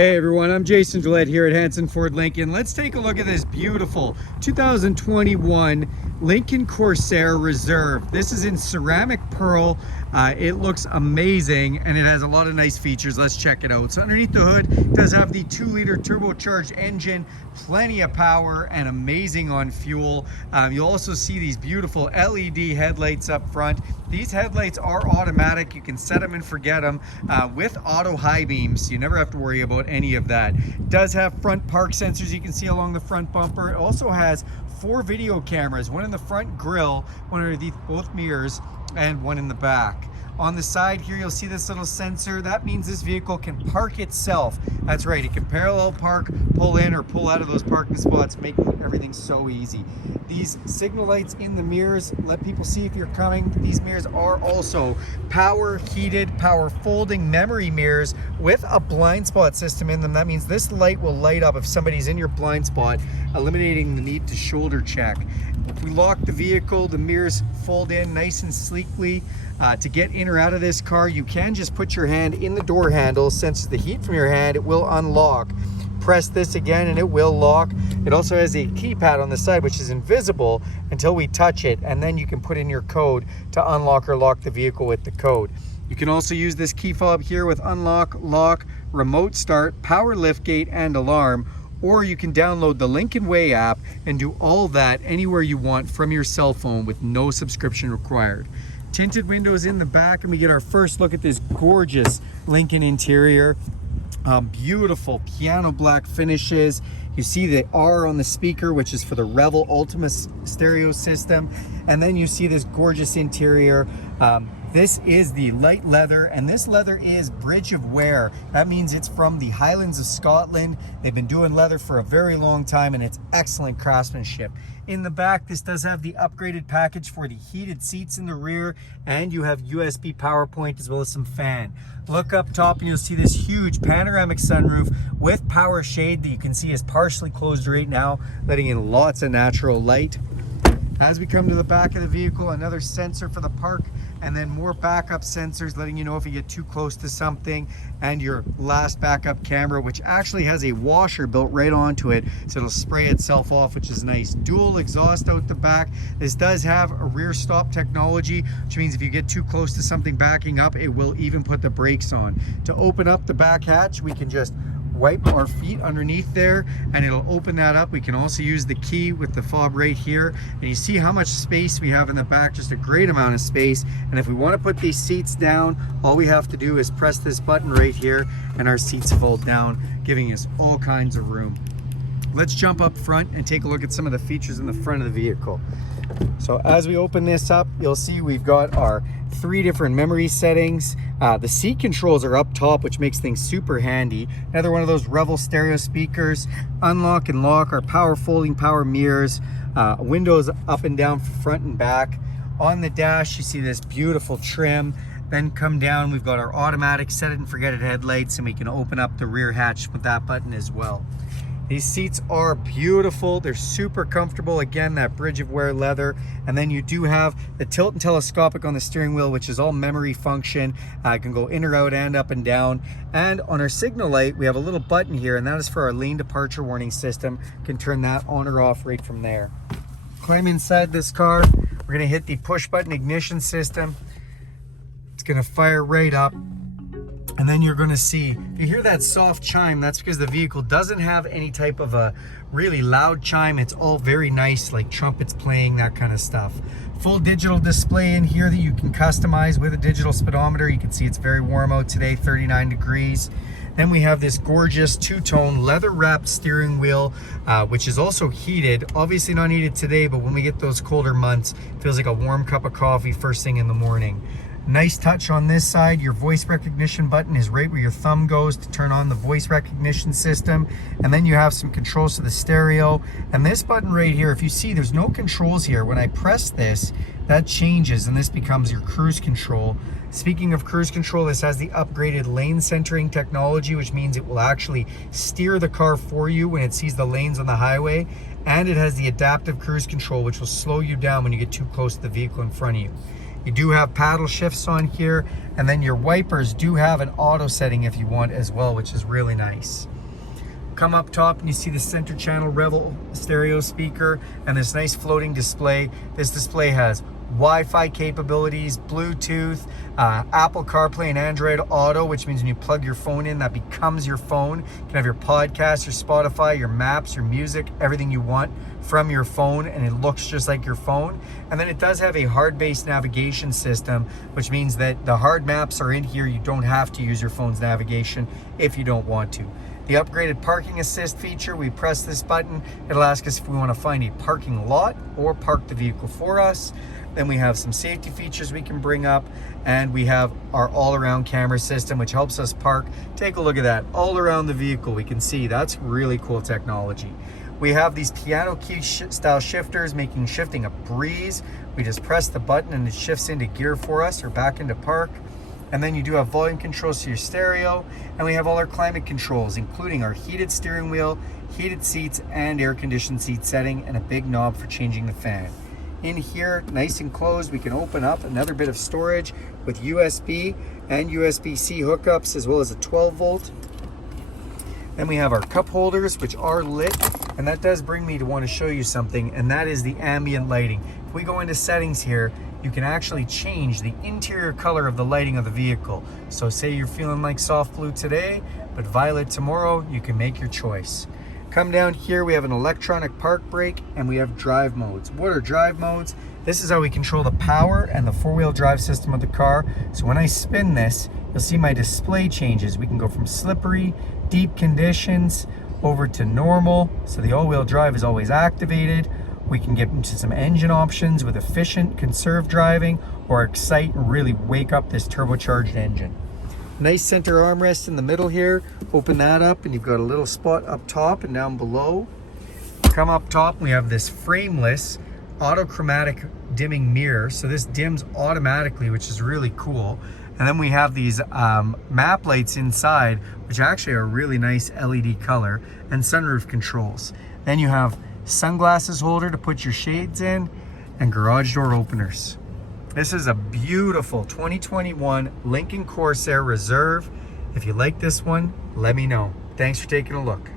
Hey everyone, I'm Jason Gillette here at Hanson Ford Lincoln. Let's take a look at this beautiful 2021 Lincoln Corsair Reserve. This is in ceramic pearl. It looks amazing and it has a lot of nice features. Let's check it out. So underneath the hood, it does have the 2-liter turbocharged engine, plenty of power and amazing on fuel. You'll also see these beautiful LED headlights up front. These headlights are automatic. You can set them and forget them with auto high beams. So you never have to worry about any of that. It does have front park sensors you can see along the front bumper. It also has 4 video cameras, one in the front grille, one underneath both mirrors, and one in the back. On the side here, you'll see this little sensor. That means this vehicle can park itself. That's right, it can parallel park, pull in or pull out of those parking spots, making everything so easy. These signal lights in the mirrors let people see if you're coming. These mirrors are also power heated, power folding memory mirrors with a blind spot system in them. That means this light will light up if somebody's in your blind spot, eliminating the need to shoulder check. If we lock the vehicle, the mirrors fold in nice and sleekly. To get in or out of this car, you can just put your hand in the door handle. Senses the heat from your hand, it will unlock. Press this again and it will lock. It also has a keypad on the side which is invisible until we touch it, and then you can put in your code to unlock or lock the vehicle with the code. You can also use this key fob here with unlock, lock, remote start, power liftgate, and alarm. Or you can download the Lincoln Way app and do all that anywhere you want from your cell phone with no subscription required. Tinted windows in the back, and we get our first look at this gorgeous Lincoln interior. Beautiful piano black finishes. You see the R on the speaker, which is for the Revel Ultima stereo system. And then you see this gorgeous interior. This is the light leather, and this leather is bridge of wear. That means it's from the Highlands of Scotland. They've been doing leather for a very long time, and it's excellent craftsmanship. In the back, this does have the upgraded package for the heated seats in the rear, and you have USB power point as well as some fan. Look up top and you'll see this huge panoramic sunroof with power shade that you can see is partially closed right now, letting in lots of natural light. As we come to the back of the vehicle, another sensor for the park, and then more backup sensors letting you know if you get too close to something, and your last backup camera, which actually has a washer built right onto it, so it'll spray itself off, which is nice. Dual exhaust out the back. This does have a rear stop technology, which means if you get too close to something backing up, it will even put the brakes on. To open up the back hatch, we can just wipe our feet underneath there and it'll open that up. We can also use the key with the fob right here, and you see how much space we have in the back, just a great amount of space. And if we want to put these seats down, all we have to do is press this button right here and our seats fold down, giving us all kinds of room. Let's jump up front and take a look at some of the features in the front of the vehicle. So as we open this up, you'll see we've got our 3 different memory settings. The seat controls are up top, which makes things super handy. Another one of those Revel stereo speakers. Unlock and lock, our power folding power mirrors. Windows up and down for front and back. On the dash, you see this beautiful trim. Then come down, we've got our automatic set it and forget it headlights, and we can open up the rear hatch with that button as well. These seats are beautiful. They're super comfortable. Again, that bridge of wear leather. And then you do have the tilt and telescopic on the steering wheel, which is all memory function. It can go in or out and up and down. And on our signal light, we have a little button here, and that is for our lane departure warning system. You can turn that on or off right from there. Climb inside this car. We're gonna hit the push button ignition system. It's gonna fire right up. And then you're gonna see, if you hear that soft chime, that's because the vehicle doesn't have any type of a really loud chime. It's all very nice, like trumpets playing, that kind of stuff. Full digital display in here that you can customize with a digital speedometer. You can see it's very warm out today, 39 degrees. Then we have this gorgeous 2-tone leather wrapped steering wheel, which is also heated. Obviously not needed today, but when we get those colder months, it feels like a warm cup of coffee first thing in the morning. Nice touch on this side. Your voice recognition button is right where your thumb goes to turn on the voice recognition system. And then you have some controls to the stereo. And this button right here, if you see, there's no controls here. When I press this, that changes and this becomes your cruise control. Speaking of cruise control, this has the upgraded lane centering technology, which means it will actually steer the car for you when it sees the lanes on the highway. And it has the adaptive cruise control, which will slow you down when you get too close to the vehicle in front of you. You do have paddle shifts on here, and then your wipers do have an auto setting if you want as well, which is really nice. Come up top and you see the center channel Rebel stereo speaker and this nice floating display. This display has Wi-Fi capabilities, Bluetooth, Apple CarPlay and Android Auto, which means when you plug your phone in, that becomes your phone. You can have your podcast, your Spotify, your maps, your music, everything you want from your phone, and it looks just like your phone. And then it does have a hard-based navigation system, which means that the hard maps are in here. You don't have to use your phone's navigation if you don't want to. The upgraded parking assist feature, we press this button, it'll ask us if we want to find a parking lot or park the vehicle for us. Then we have some safety features we can bring up, and we have our all-around camera system, which helps us park. Take a look at that, all around the vehicle. We can see that's really cool technology. We have these piano key style shifters, making shifting a breeze. We just press the button and it shifts into gear for us or back into park. And then you do have volume controls to your stereo, and we have all our climate controls, including our heated steering wheel, heated seats, and air-conditioned seat setting, and a big knob for changing the fan. In here, nice and closed, we can open up another bit of storage with USB and USB-C hookups, as well as a 12-volt. Then we have our cup holders, which are lit, and that does bring me to want to show you something, and that is the ambient lighting. If we go into settings here, you can actually change the interior color of the lighting of the vehicle. So say you're feeling like soft blue today, but violet tomorrow, you can make your choice. Come down here, we have an electronic park brake, and we have drive modes. What are drive modes? This is how we control the power and the four-wheel drive system of the car. So when I spin this, you'll see my display changes. We can go from slippery, deep conditions, over to normal. So the all-wheel drive is always activated. We can get into some engine options with efficient, conserve driving, or excite and really wake up this turbocharged engine. Nice center armrest in the middle here. Open that up and you've got a little spot up top and down below. Come up top, we have this frameless autochromatic dimming mirror. So this dims automatically, which is really cool. And then we have these map lights inside, which actually are a really nice LED color, and sunroof controls. Then you have sunglasses holder to put your shades in, and garage door openers. This is a beautiful 2021 Lincoln Corsair Reserve. If you like this one, let me know. Thanks for taking a look.